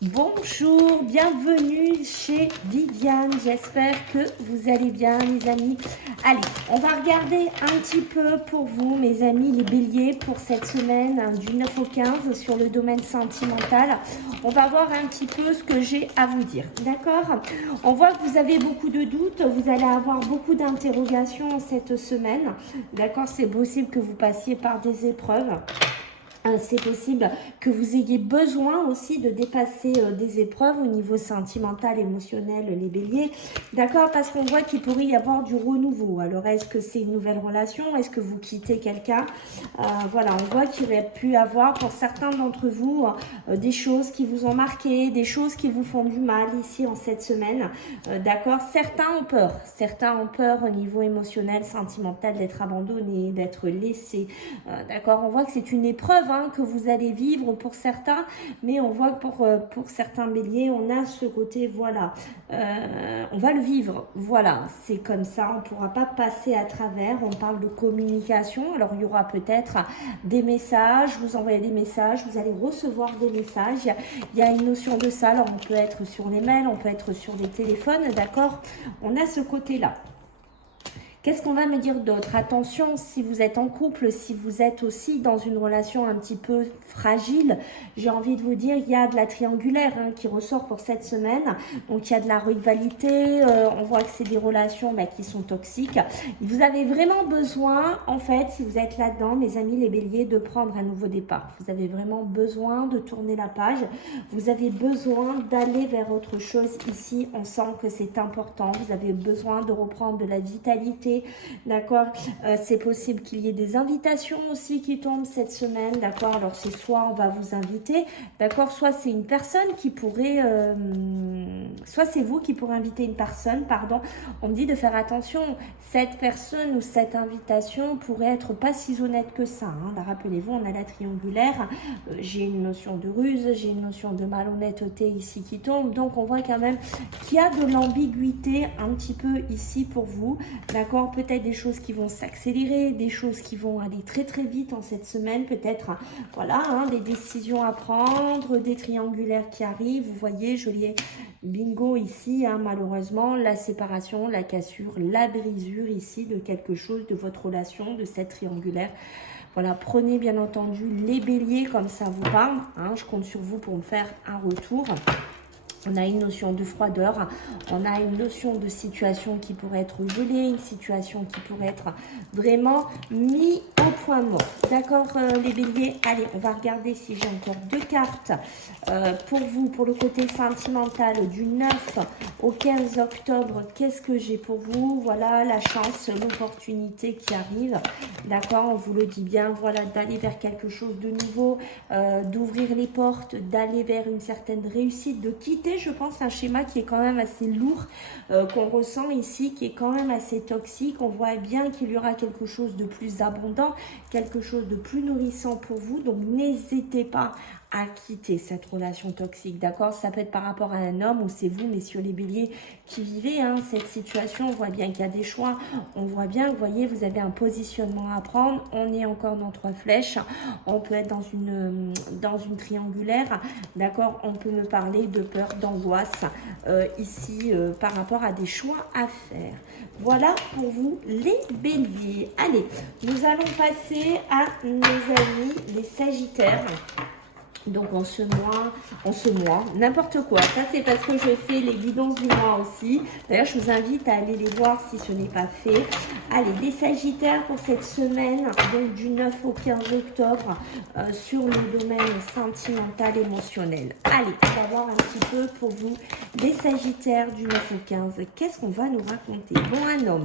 Bonjour, bienvenue chez Viviane, j'espère que vous allez bien les amis. Allez, on va regarder un petit peu pour vous mes amis les béliers pour cette semaine du 9 au 15 sur le domaine sentimental. On va voir un petit peu ce que j'ai à vous dire, d'accord? On voit que vous avez beaucoup de doutes, vous allez avoir beaucoup d'interrogations cette semaine, d'accord? C'est possible que vous passiez par des épreuves. C'est possible que vous ayez besoin aussi de dépasser des épreuves au niveau sentimental, émotionnel, les béliers. D'accord? Parce qu'on voit qu'il pourrait y avoir du renouveau. Alors, est-ce que c'est une nouvelle relation? Est-ce que vous quittez quelqu'un? Voilà, on voit qu'il aurait pu avoir pour certains d'entre vous des choses qui vous ont marqué, des choses qui vous font du mal ici en cette semaine. D'accord? Certains ont peur. Certains ont peur au niveau émotionnel, sentimental, d'être abandonnés, d'être laissés. D'accord? On voit que c'est une épreuve que vous allez vivre pour certains, mais on voit que pour certains béliers, on a ce côté, voilà, on va le vivre, voilà, c'est comme ça, on ne pourra pas passer à travers, on parle de communication, alors il y aura peut-être des messages, vous envoyez des messages, vous allez recevoir des messages, il y a une notion de ça, alors on peut être sur les mails, on peut être sur les téléphones, d'accord, on a ce côté-là. Qu'est-ce qu'on va me dire d'autre? Attention, si vous êtes en couple, si vous êtes aussi dans une relation un petit peu fragile, j'ai envie de vous dire, il y a de la triangulaire qui ressort pour cette semaine. Donc, il y a de la rivalité. On voit que c'est des relations qui sont toxiques. Vous avez vraiment besoin, en fait, si vous êtes là-dedans, mes amis les béliers, de prendre un nouveau départ. Vous avez vraiment besoin de tourner la page. Vous avez besoin d'aller vers autre chose. Ici, on sent que c'est important. Vous avez besoin de reprendre de la vitalité. D'accord, c'est possible qu'il y ait des invitations aussi qui tombent cette semaine, d'accord, alors c'est soit on va vous inviter, d'accord, soit c'est une personne qui pourrait, soit c'est vous qui pourrez inviter une personne, pardon, on me dit de faire attention, cette personne ou cette invitation pourrait être pas si honnête que ça, là, rappelez-vous, on a la triangulaire, j'ai une notion de ruse, j'ai une notion de malhonnêteté ici qui tombe, donc on voit quand même qu'il y a de l'ambiguïté un petit peu ici pour vous, d'accord. Peut-être des choses qui vont s'accélérer, des choses qui vont aller très très vite en cette semaine, peut-être voilà, des décisions à prendre, des triangulaires qui arrivent, vous voyez, je l'ai bingo ici, malheureusement, la séparation, la cassure, la brisure ici de quelque chose, de votre relation, de cette triangulaire. Voilà, prenez bien entendu les béliers comme ça vous parle, je compte sur vous pour me faire un retour. On a une notion de froideur, on a une notion de situation qui pourrait être gelée, une situation qui pourrait être vraiment mise au point mort. D'accord les béliers? Allez, on va regarder si j'ai encore deux cartes pour vous, pour le côté sentimental du 9 au 15 octobre. Qu'est-ce que j'ai pour vous? Voilà, la chance, l'opportunité qui arrive. D'accord, on vous le dit bien, voilà, d'aller vers quelque chose de nouveau, d'ouvrir les portes, d'aller vers une certaine réussite, de quitter, je pense, un schéma qui est quand même assez lourd, qu'on ressent ici, qui est quand même assez toxique. On voit bien qu'il y aura quelque chose de plus abondant, quelque chose de plus nourrissant pour vous. Donc, n'hésitez pas à quitter cette relation toxique, d'accord? Ça peut être par rapport à un homme ou c'est vous, messieurs les béliers, qui vivez cette situation. On voit bien qu'il y a des choix. On voit bien, vous voyez, vous avez un positionnement à prendre. On est encore dans 3 flèches. On peut être dans une triangulaire, d'accord? On peut me parler de peur, d'angoisse ici par rapport à des choix à faire. Voilà pour vous les béliers. Allez, nous allons passer à nos amis les sagittaires. Donc en ce mois, n'importe quoi. Ça c'est parce que je fais les guidances du mois aussi. D'ailleurs, je vous invite à aller les voir si ce n'est pas fait. Allez, les sagittaires pour cette semaine, donc du 9 au 15 octobre, sur le domaine sentimental, émotionnel. Allez, on va voir un petit peu pour vous, les sagittaires du 9 au 15. Qu'est-ce qu'on va nous raconter? Bon,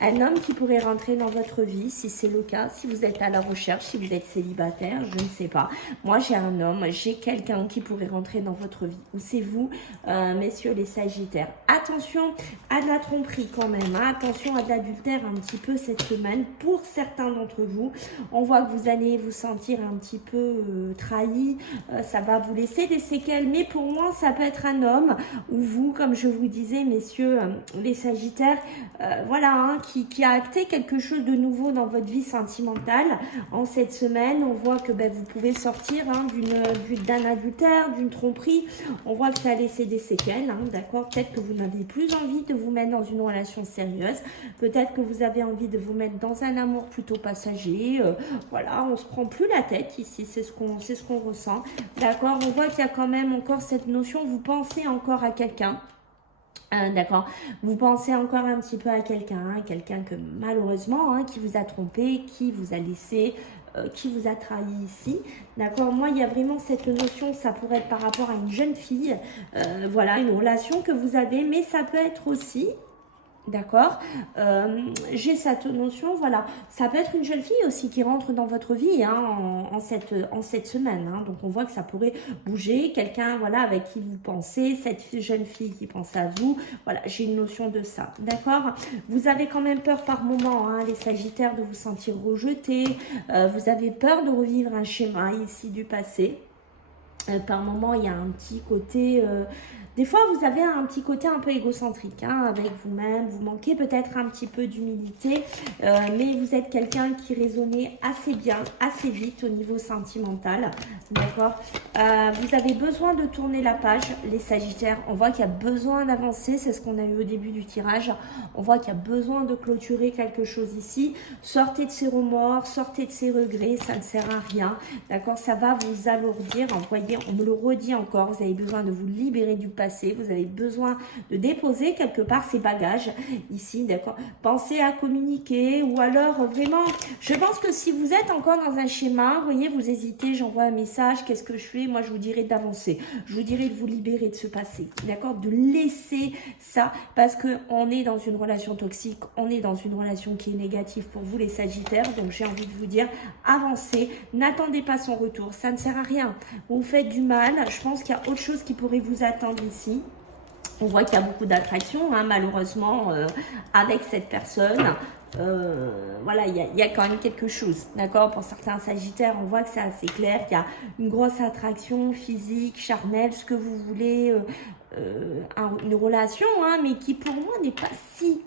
un homme qui pourrait rentrer dans votre vie, si c'est le cas, si vous êtes à la recherche, si vous êtes célibataire, je ne sais pas. Moi, j'ai un homme, j'ai quelqu'un qui pourrait rentrer dans votre vie. Ou c'est vous, messieurs les sagittaires. Attention à de la tromperie quand même. Attention à de l'adultère un petit peu cette semaine. Pour certains d'entre vous, on voit que vous allez vous sentir un petit peu trahi. Ça va vous laisser des séquelles. Mais pour moi, ça peut être un homme ou vous, comme je vous disais, messieurs les sagittaires, voilà, qui a acté quelque chose de nouveau dans votre vie sentimentale. En cette semaine, on voit que vous pouvez sortir d'un adultère, d'une tromperie. On voit que ça a laissé des séquelles, hein, d'accord. Peut-être que vous n'avez plus envie de vous mettre dans une relation sérieuse. Peut-être que vous avez envie de vous mettre dans un amour plutôt passager. Voilà, on se prend plus la tête ici, c'est ce qu'on ressent. D'accord, on voit qu'il y a quand même encore cette notion, vous pensez encore à quelqu'un. D'accord, vous pensez encore un petit peu à quelqu'un que malheureusement, hein, qui vous a trompé, qui vous a laissé, qui vous a trahi ici. D'accord, moi il y a vraiment cette notion, ça pourrait être par rapport à une jeune fille, voilà, une relation que vous avez, mais ça peut être aussi... D'accord, j'ai cette notion, voilà, ça peut être une jeune fille aussi qui rentre dans votre vie, hein, en cette semaine, hein. Donc on voit que ça pourrait bouger, quelqu'un, voilà, avec qui vous pensez, cette jeune fille qui pense à vous, voilà, j'ai une notion de ça, d'accord. Vous avez quand même peur par moment, hein, les Sagittaires, de vous sentir rejeté, vous avez peur de revivre un schéma ici du passé. Par moment, il y a un petit côté... des fois, vous avez un petit côté un peu égocentrique, hein, avec vous-même. Vous manquez peut-être un petit peu d'humilité, mais vous êtes quelqu'un qui raisonnait assez bien, assez vite au niveau sentimental, d'accord. Vous avez besoin de tourner la page, les Sagittaires. On voit qu'il y a besoin d'avancer, c'est ce qu'on a eu au début du tirage. On voit qu'il y a besoin de clôturer quelque chose ici. Sortez de ces remords, sortez de ces regrets, ça ne sert à rien, d'accord. Ça va vous alourdir, vous voyez, on me le redit encore, vous avez besoin de vous libérer du passé. Vous avez besoin de déposer quelque part ces bagages ici, d'accord. Pensez à communiquer ou alors vraiment, je pense que si vous êtes encore dans un schéma, vous voyez, vous hésitez, j'envoie un message, qu'est-ce que je fais? Moi, je vous dirais d'avancer. Je vous dirais de vous libérer de ce passé, d'accord, de laisser ça parce que on est dans une relation toxique, on est dans une relation qui est négative pour vous les Sagittaires. Donc, j'ai envie de vous dire, avancez, n'attendez pas son retour, ça ne sert à rien. Vous faites du mal, je pense qu'il y a autre chose qui pourrait vous attendre ici. On voit qu'il y a beaucoup d'attraction, hein, malheureusement, avec cette personne. Voilà, il y a quand même quelque chose, d'accord. Pour certains Sagittaires, on voit que c'est assez clair, qu'il y a une grosse attraction physique, charnelle, ce que vous voulez, une relation, hein, mais qui pour moi n'est pas si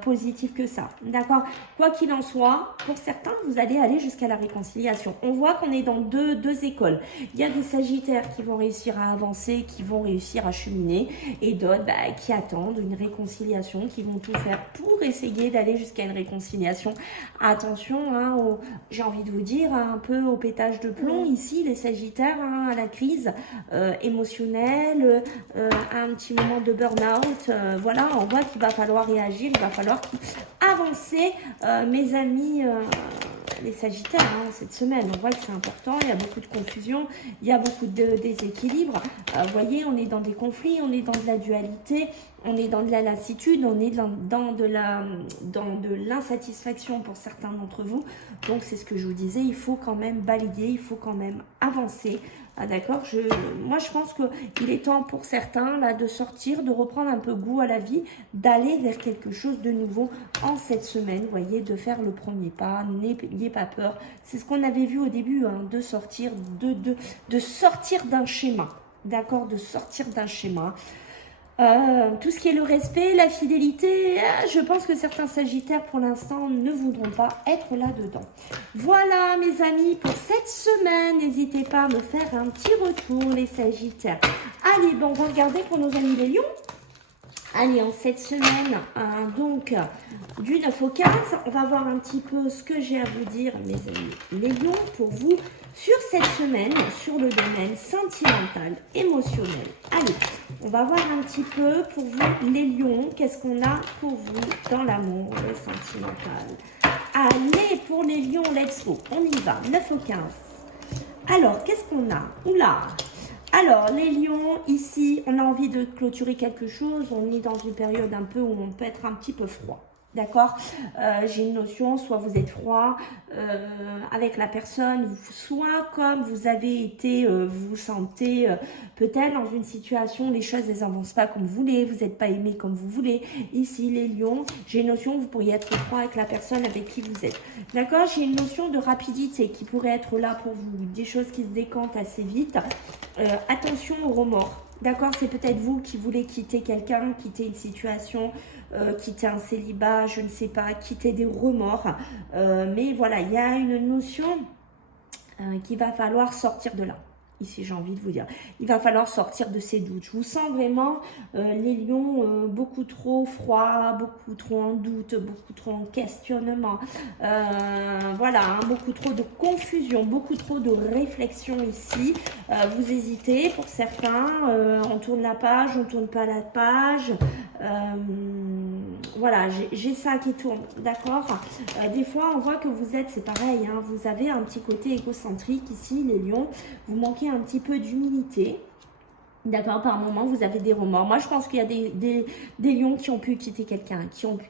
positif que ça, d'accord. Quoi qu'il en soit, pour certains, vous allez aller jusqu'à la réconciliation. On voit qu'on est dans deux écoles. Il y a des Sagittaires qui vont réussir à avancer, qui vont réussir à cheminer, et d'autres qui attendent une réconciliation, qui vont tout faire pour essayer d'aller jusqu'à une réconciliation. Attention, hein, j'ai envie de vous dire, un peu au pétage de plomb ici, les Sagittaires, hein, à la crise émotionnelle, à un petit moment de burn-out. Voilà, on voit qu'il va falloir réagir, il va falloir avancer, mes amis, les Sagittaires, hein, cette semaine. On voit que c'est important, il y a beaucoup de confusion, il y a beaucoup de déséquilibre. Vous voyez, on est dans des conflits, on est dans de la dualité, on est dans de la lassitude, on est dans de l'insatisfaction pour certains d'entre vous. Donc, c'est ce que je vous disais, il faut quand même balayer, il faut quand même avancer. Ah, d'accord, moi je pense qu'il est temps pour certains là de sortir, de reprendre un peu goût à la vie, d'aller vers quelque chose de nouveau en cette semaine, vous voyez, de faire le premier pas, n'ayez pas peur. C'est ce qu'on avait vu au début, hein, de sortir, de sortir d'un schéma, d'accord, de sortir d'un schéma. Tout ce qui est le respect, la fidélité, je pense que certains Sagittaires pour l'instant ne voudront pas être là-dedans. Voilà mes amis pour cette semaine, n'hésitez pas à me faire un petit retour les Sagittaires. Allez, bon, on va regarder pour nos amis les Lions. Allez, en cette semaine, donc du 9 au 15, on va voir un petit peu ce que j'ai à vous dire, mes amis les Lions, pour vous, sur cette semaine, sur le domaine sentimental, émotionnel. Allez, on va voir un petit peu pour vous, les Lions, qu'est-ce qu'on a pour vous dans l'amour, le sentimental. Allez, pour les Lions, let's go, on y va, 9 au 15. Alors, qu'est-ce qu'on a? Oula! Alors, les Lions, ici, on a envie de clôturer quelque chose. On est dans une période un peu où on peut être un petit peu froid. D'accord, j'ai une notion, soit vous êtes froid avec la personne, soit comme vous avez été, vous vous sentez peut-être dans une situation, les choses ne avancent pas comme vous voulez, vous n'êtes pas aimé comme vous voulez. Ici, les Lions, j'ai une notion, vous pourriez être froid avec la personne avec qui vous êtes. D'accord, j'ai une notion de rapidité qui pourrait être là pour vous, des choses qui se décantent assez vite. Attention aux remords. D'accord, c'est peut-être vous qui voulez quitter quelqu'un, quitter une situation, quitter un célibat, je ne sais pas, quitter des remords. Mais voilà, il y a une notion qu'il va falloir sortir de là. Ici, j'ai envie de vous dire, il va falloir sortir de ces doutes. Je vous sens vraiment, les lions, beaucoup trop froids, beaucoup trop en doute, beaucoup trop en questionnement. Voilà, hein, beaucoup trop de confusion, beaucoup trop de réflexion ici. Vous hésitez pour certains, on tourne la page, on tourne pas la page. Voilà, j'ai ça qui tourne, d'accord. Des fois, on voit que vous êtes, c'est pareil, hein, vous avez un petit côté égocentrique ici, les lions. Vous manquez un petit peu d'humilité. D'accord, par moment, vous avez des remords. Moi, je pense qu'il y a des lions qui ont pu quitter quelqu'un,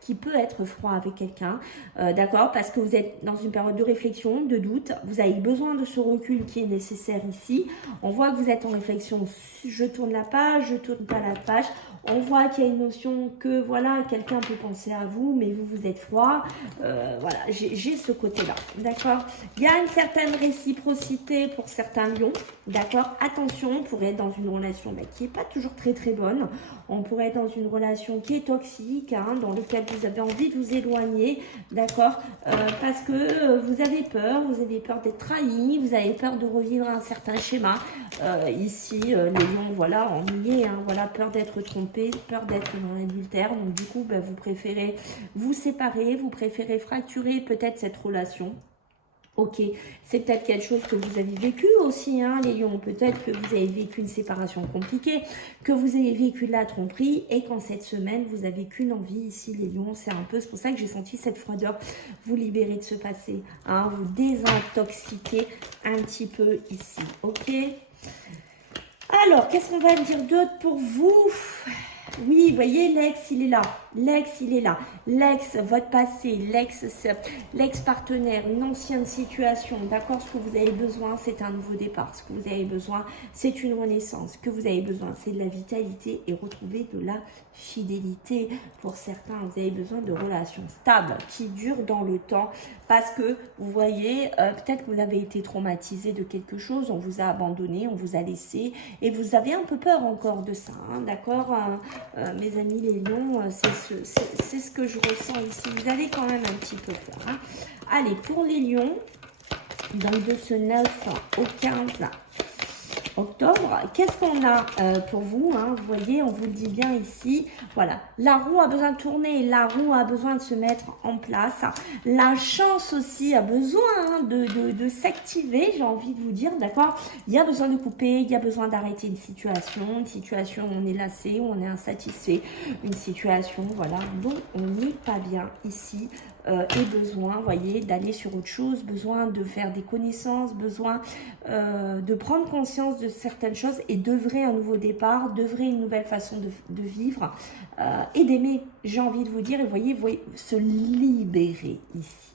qui peut être froid avec quelqu'un, d'accord, parce que vous êtes dans une période de réflexion, de doute. Vous avez besoin de ce recul qui est nécessaire ici. On voit que vous êtes en réflexion. Je tourne la page, je tourne pas la page. On voit qu'il y a une notion que, voilà, quelqu'un peut penser à vous, mais vous êtes froid. Voilà, j'ai ce côté-là, d'accord. Il y a une certaine réciprocité pour certains lions, d'accord. Attention, on pourrait être dans une relation qui n'est pas toujours très très bonne. On pourrait être dans une relation qui est toxique, hein, dans laquelle vous avez envie de vous éloigner, d'accord, parce que vous avez peur d'être trahi, vous avez peur de revivre un certain schéma. Ici, les lions, voilà, on y est, hein, voilà, peur d'être trompé, peur d'être dans l'adultère. Donc du coup, ben, vous préférez vous séparer, vous préférez fracturer peut-être cette relation. Ok, c'est peut-être quelque chose que vous avez vécu aussi, hein, les lions. Peut-être que vous avez vécu une séparation compliquée, que vous avez vécu de la tromperie et qu'en cette semaine, vous avez qu'une envie ici, les lions. C'est un peu, c'est pour ça que j'ai senti cette froideur. Vous libérer de ce passé, hein, vous désintoxiquer un petit peu ici, ok. Alors, qu'est-ce qu'on va me dire d'autre pour vous? Oui, vous voyez, l'ex, il est là. L'ex, il est là. L'ex, votre passé, l'ex-partenaire, une ancienne situation. D'accord, ce que vous avez besoin, c'est un nouveau départ. Ce que vous avez besoin, c'est une renaissance. Ce que vous avez besoin, c'est de la vitalité et retrouver de la fidélité. Pour certains, vous avez besoin de relations stables qui durent dans le temps. Parce que, vous voyez, peut-être que vous avez été traumatisé de quelque chose. On vous a abandonné, on vous a laissé. Et vous avez un peu peur encore de ça. Hein, d'accord, mes amis les lions, c'est ce que je ressens ici. Vous avez quand même un petit peu peur. Hein. Allez, pour les lions, donc de ce 9 au 15 octobre, qu'est-ce qu'on a pour vous, hein? Vous voyez, on vous le dit bien ici. Voilà, la roue a besoin de tourner, la roue a besoin de se mettre en place. La chance aussi a besoin, hein, de s'activer, j'ai envie de vous dire, d'accord. Il y a besoin de couper, il y a besoin d'arrêter une situation où on est lassé, où on est insatisfait, une situation, voilà, dont on n'est pas bien ici. Et besoin, vous voyez, d'aller sur autre chose, besoin de faire des connaissances, besoin de prendre conscience de certaines choses et d'œuvrer un nouveau départ, d'œuvrer une nouvelle façon de vivre et d'aimer, j'ai envie de vous dire, et vous voyez, se libérer ici.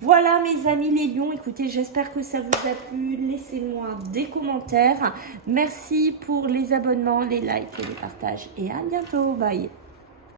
Voilà mes amis les lions, écoutez, j'espère que ça vous a plu, laissez-moi des commentaires, merci pour les abonnements, les likes et les partages et à bientôt, bye.